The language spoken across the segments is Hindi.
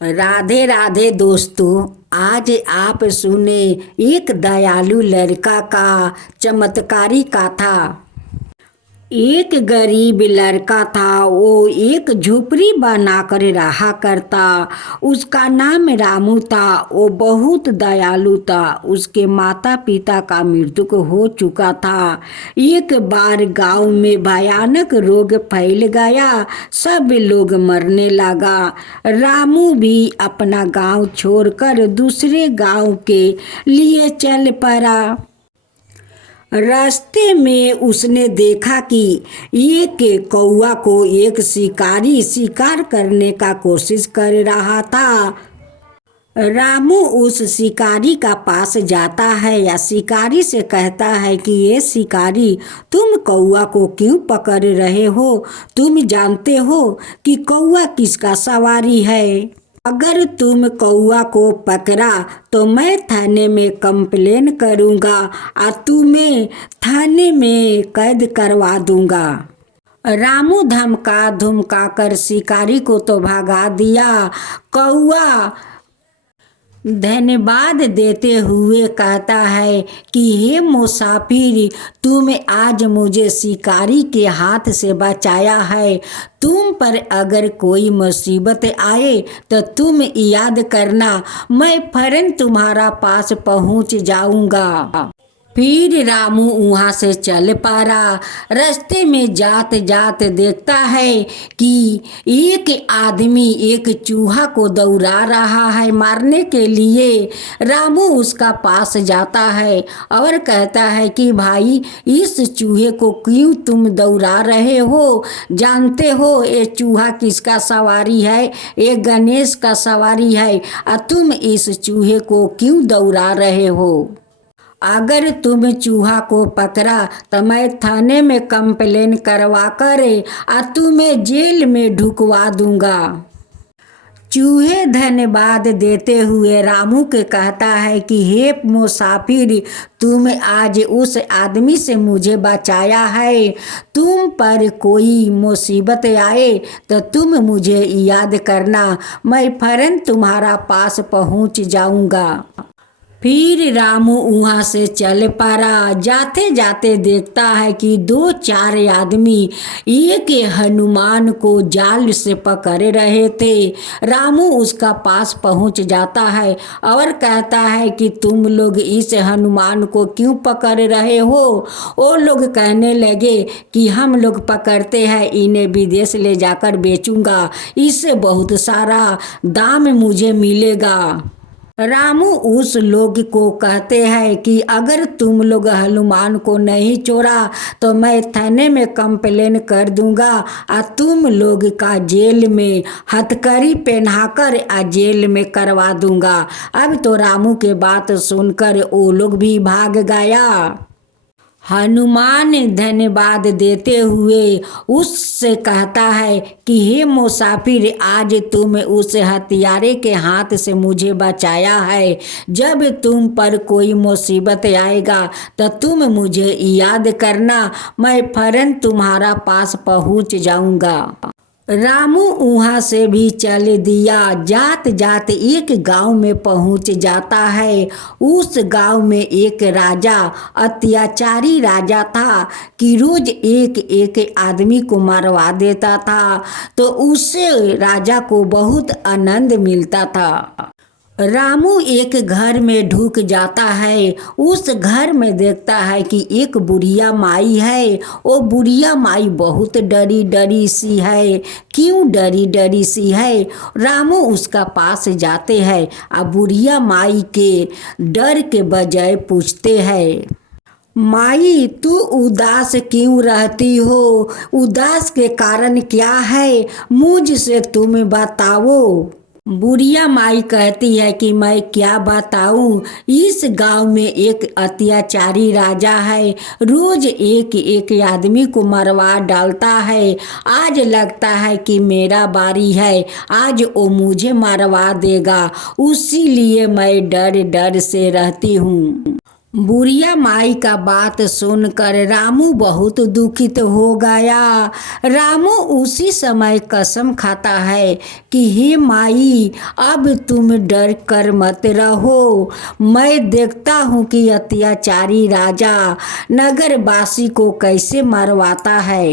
राधे राधे दोस्तों। आज आप सुने एक दयालु लड़का का चमत्कारी कथा। एक गरीब लड़का था। वो एक झोपड़ी बनाकर रहा करता। उसका नाम रामू था। वो बहुत दयालु था। उसके माता पिता का मृत्यु हो चुका था। एक बार गांव में भयानक रोग फैल गया। सब लोग मरने लगा। रामू भी अपना गांव छोड़कर दूसरे गांव के लिए चल पड़ा। रास्ते में उसने देखा कि एक कौवा को एक शिकारी शिकार करने का कोशिश कर रहा था। रामू उस शिकारी का पास जाता है या शिकारी से कहता है कि ये शिकारी, तुम कौवा को क्यों पकड़ रहे हो? तुम जानते हो कि कौवा किसका सवारी है? अगर तुम कौवा को पकड़ा तो मैं थाने में कंप्लेन करूँगा और तुम्हें थाने में कैद करवा दूँगा। रामू धमका धमका कर शिकारी को तो भगा दिया। कौवा धन्यवाद देते हुए कहता है कि हे मुसाफिर, तुम आज मुझे शिकारी के हाथ से बचाया है। तुम पर अगर कोई मुसीबत आए तो तुम याद करना, मैं फौरन तुम्हारा पास पहुंच जाऊंगा। फिर रामू वहाँ से चल पड़ा। रास्ते में जाते जाते देखता है कि एक आदमी एक चूहा को दौड़ा रहा है मारने के लिए। रामू उसका पास जाता है और कहता है कि भाई, इस चूहे को क्यों तुम दौड़ा रहे हो? जानते हो ये चूहा किसका सवारी है? ये गणेश का सवारी है और तुम इस चूहे को क्यों दौड़ा रहे हो? अगर तुम चूहा को पकड़ा तो मैं थाने में कंप्लेन करवा कर और तुम्हें जेल में ढुकवा दूंगा। चूहे धन्यवाद देते हुए रामू के कहता है कि हे मुसाफिर, तुम आज उस आदमी से मुझे बचाया है। तुम पर कोई मुसीबत आए तो तुम मुझे याद करना, मैं फौरन तुम्हारा पास पहुंच जाऊंगा। फिर रामू वहाँ से चल पड़ा। जाते जाते देखता है कि 2-4 आदमी एक हनुमान को जाल से पकड़ रहे थे। रामू उसका पास पहुँच जाता है और कहता है कि तुम लोग इस हनुमान को क्यों पकड़ रहे हो? वो लोग कहने लगे कि हम लोग पकड़ते हैं, इन्हें विदेश ले जाकर बेचूंगा, इससे बहुत सारा दाम मुझे मिलेगा। रामू उस लोग को कहते हैं कि अगर तुम लोग हनुमान को नहीं छोड़ा तो मैं थाने में कंप्लेन कर दूंगा और तुम लोग का जेल में हथकड़ी पहनाकर जेल में करवा दूंगा। अब तो रामू के बात सुनकर वो लोग भी भाग गया। हनुमान धन्यवाद देते हुए उससे कहता है कि हे मुसाफिर, आज तुम उस हत्यारे के हाथ से मुझे बचाया है। जब तुम पर कोई मुसीबत आएगा तो तुम मुझे याद करना, मैं फौरन तुम्हारा पास पहुंच जाऊंगा। रामू वहाँ से भी चल दिया। जात जात एक गांव में पहुँच जाता है। उस गांव में एक राजा, अत्याचारी राजा था कि रोज एक एक आदमी को मरवा देता था, तो उससे राजा को बहुत आनंद मिलता था। रामू एक घर में ढुक जाता है। उस घर में देखता है कि एक बुढ़िया माई है। वो बुढ़िया माई बहुत डरी डरी सी है। क्यों डरी डरी सी है? रामू उसका पास जाते हैं और बुढ़िया माई के डर के बजाय पूछते हैं, माई, तू उदास क्यों रहती हो? उदास के कारण क्या है? मुझसे तुम बताओ। बुढ़िया माई कहती है कि मैं क्या बताऊं, इस गांव में एक अत्याचारी राजा है। रोज एक एक आदमी को मरवा डालता है। आज लगता है कि मेरा बारी है, आज वो मुझे मरवा देगा, उसी लिए मैं डर डर से रहती हूँ। बुढ़िया माई का बात सुनकर रामू बहुत दुखित हो गया। रामू उसी समय कसम खाता है कि हे माई, अब तुम डर कर मत रहो। मैं देखता हूँ कि अत्याचारी राजा नगरवासी को कैसे मरवाता है।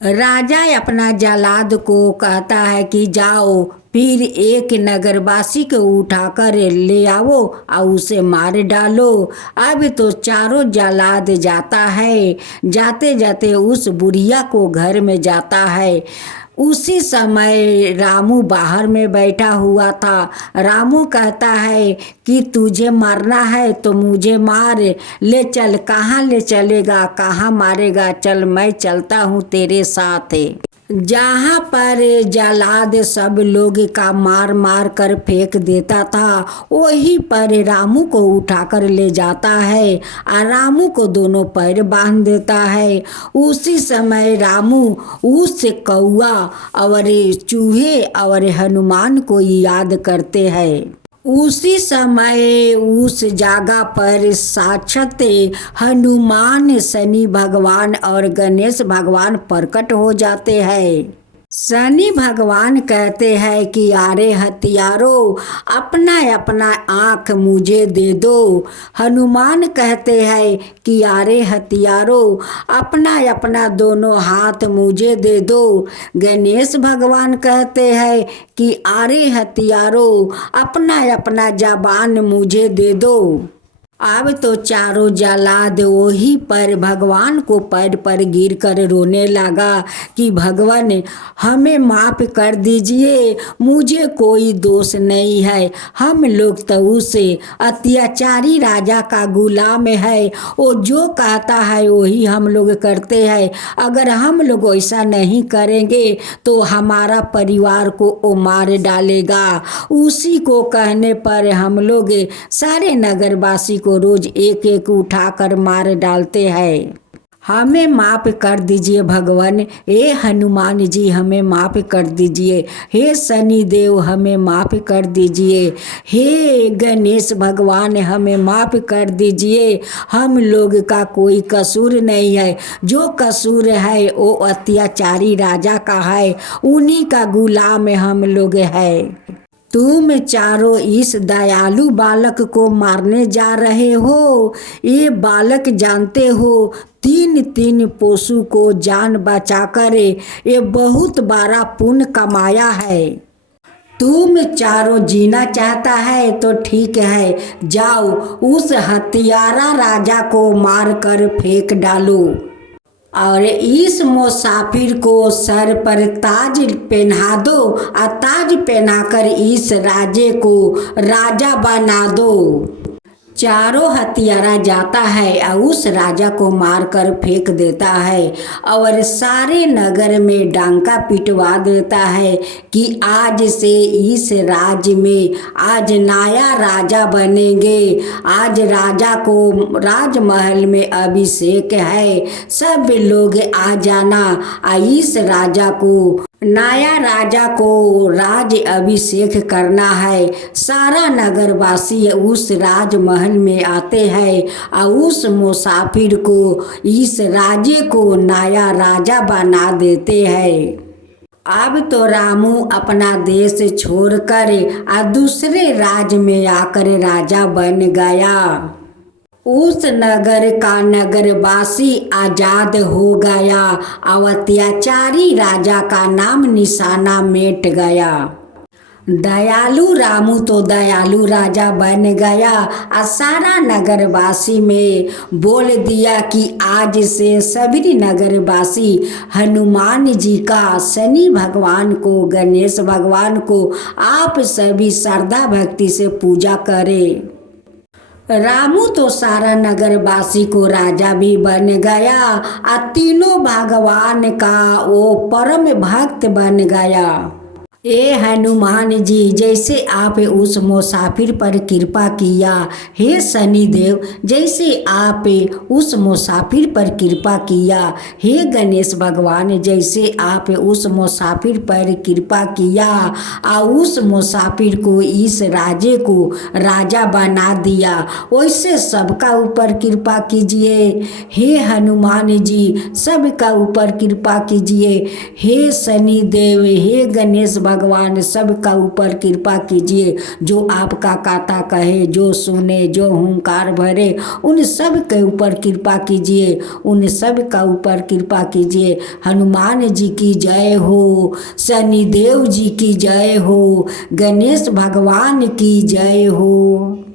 राजा अपना जल्लाद को कहता है कि जाओ, फिर एक नगरवासी को उठाकर ले आओ और उसे मार डालो। अब तो चारों जल्लाद जाता है। जाते जाते उस बुढ़िया को घर में जाता है। उसी समय रामू बाहर में बैठा हुआ था। रामू कहता है कि तुझे मारना है तो मुझे मार, ले चल। कहाँ ले चलेगा, कहाँ मारेगा? चल, मैं चलता हूँ तेरे साथ। जहाँ पर जल्लाद सब लोग का मार मार कर फेंक देता था, वहीं पर रामू को उठाकर ले जाता है और रामू को दोनों पैर बांध देता है। उसी समय रामू उस कौआ और चूहे और हनुमान को याद करते हैं। उसी समय उस जगह पर साक्षात हनुमान, शनि भगवान और गणेश भगवान प्रकट हो जाते हैं। शनि भगवान कहते हैं कि अरे हथियारों, अपना अपना आँख मुझे दे दो। हनुमान कहते हैं कि अरे हथियारों, अपना अपना दोनों हाथ मुझे दे दो। गणेश भगवान कहते हैं कि अरे हथियारों, अपना अपना जबान मुझे दे दो। अब तो चारों जल्लाद वहीं पर भगवान को पैर पर गिर कर रोने लगा कि भगवान, हमें माफ़ कर दीजिए, मुझे कोई दोष नहीं है। हम लोग तो उसे अत्याचारी राजा का गुलाम है। वो जो कहता है वही हम लोग करते हैं। अगर हम लोग ऐसा नहीं करेंगे तो हमारा परिवार को वो मार डालेगा। उसी को कहने पर हम लोग सारे नगरवासी को रोज एक एक उठाकर मार डालते हैं। हमें माफ़ कर दीजिए भगवान। हे हनुमान जी, हमें माफ़ कर दीजिए। हे शनि देव, हमें माफ़ कर दीजिए। हे गणेश भगवान, हमें माफ़ कर दीजिए। हम लोग का कोई कसूर नहीं है। जो कसूर है वो अत्याचारी राजा का है, उन्हीं का गुलाम हम लोग हैं। तुम चारों इस दयालु बालक को मारने जा रहे हो। ये बालक जानते हो, तीन तीन पशु को जान बचाकर ये बहुत बड़ा पुण्य कमाया है। तुम चारों जीना चाहता है तो ठीक है, जाओ उस हत्यारा राजा को मार कर फेंक डालो और इस मुसाफिर को सर पर ताज पहना दो और ताज पहनाकर इस राजे को राजा बना दो। चारों हत्यारा जाता है और उस राजा को मारकर फेंक देता है और सारे नगर में डंका पिटवा देता है कि आज से इस राज्य में आज नया राजा बनेंगे। आज राजा को राजमहल में अभिषेक है, सब लोग आ जाना और इस राजा को, नया राजा को राज अभिषेक करना है। सारा नगरवासी उस राजमहल में आते हैं और उस मुसाफिर को, इस राजे को नया राजा बना देते हैं। अब तो रामू अपना देश छोड़कर दूसरे राज्य में आकर राजा बन गया। उस नगर का नगरवासी आजाद हो गया और अत्याचारी राजा का नाम निशाना मिट गया। दयालु रामू तो दयालु राजा बन गया और सारा नगरवासी में बोल दिया कि आज से सभी नगरवासी हनुमान जी का, शनि भगवान को, गणेश भगवान को आप सभी श्रद्धा भक्ति से पूजा करें। रामू तो सारा नगरवासी को राजा भी बन गया और तीनों भगवान का वो परम भक्त बन गया। ए हनुमान जी, जैसे आप उस मुसाफिर पर कृपा किया, हे शनिदेव जैसे आप उस मुसाफिर पर कृपा किया, हे गणेश भगवान जैसे आप उस मुसाफिर पर कृपा किया और उस मुसाफिर को इस राजे को राजा बना दिया, वैसे सबका ऊपर कृपा कीजिए। हे हनुमान जी सबका ऊपर कृपा कीजिए। हे शनिदेव हे गणेश भगवान सबका ऊपर कृपा कीजिए। जो आपका कथा कहे, जो सुने, जो हुंकार भरे, उन सब के ऊपर कृपा कीजिए, उन सब का ऊपर कृपा कीजिए। हनुमान जी की जय हो, शनिदेव जी की जय हो, गणेश भगवान की जय हो।